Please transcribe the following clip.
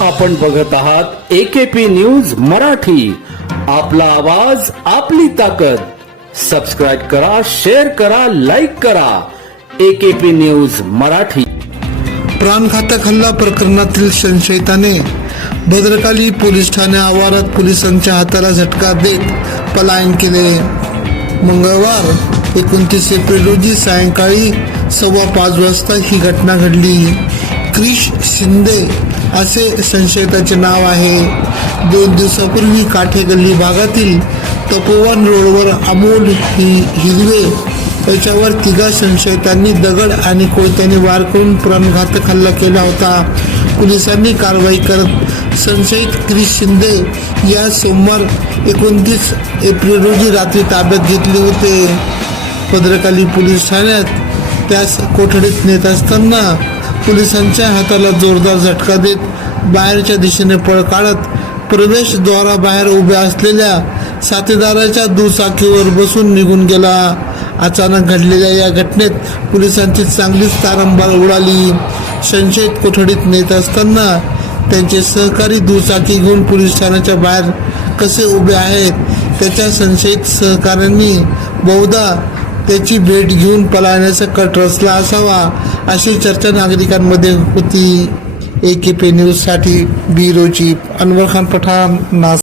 आपण बघत आहात एकेपी न्यूज मराठी. आपला आवाज आपली ताकद. सबस्क्राईब करा शेअर करा लाईक करा. AKP news Marathi. प्राणघातक हल्ला प्रकरणातील संशयिताने भद्रकाली पोलीस ठाणे आवारात पोलिसांच्या हाताला झटका देत पलायन केले. मंगळवार एकोणतीस एप्रिल रोजी सायंकाळी सव्वा पाच वाजता ही घटना घडली. क्रिश शिंदे असे संशयिताचे नाव आहे. दोन दिवसापूर्वी काठेगल्ली भागातील तपोवन रोडवर अमोल हि हिरवे त्याच्यावर तिघा संशयितांनी दगड आणि कोयत्याने वार करून प्राणघातक हल्ला केला होता. पोलिसांनी कारवाई करत संशयित क्रिश शिंदे या सोमवार एकोणतीस एप्रिल रोजी रात्री ताब्यात घेतले होते. पद्रकाली पोलीस ठाण्यात त्यास कोठडीत नेत असताना पोलिसांच्या हाताला जोरदार झटका देत बाहेरच्या दिशेने पळ काढत प्रवेशद्वाराबाहेर उभ्या असलेल्या साथीदाराच्या दुचाकीवर बसून निघून गेला. अचानक घडलेल्या या घटनेत पोलिसांची चांगलीच तारंबार उडाली. संशयित कोठडीत नेत असताना त्यांचे सहकारी दुचाकी घेऊन पोलीस ठाण्याच्या बाहेर कसे उभे आहेत त्याच्या संशयित सहकाऱ्यांनी बहुधा त्याची भेट घेऊन पलायनाचा कट रचला असावा अशी चर्चा नागरिकांमध्ये होती. ए के पी न्यूजसाठी बी चीफ अनवर खान पठाण नास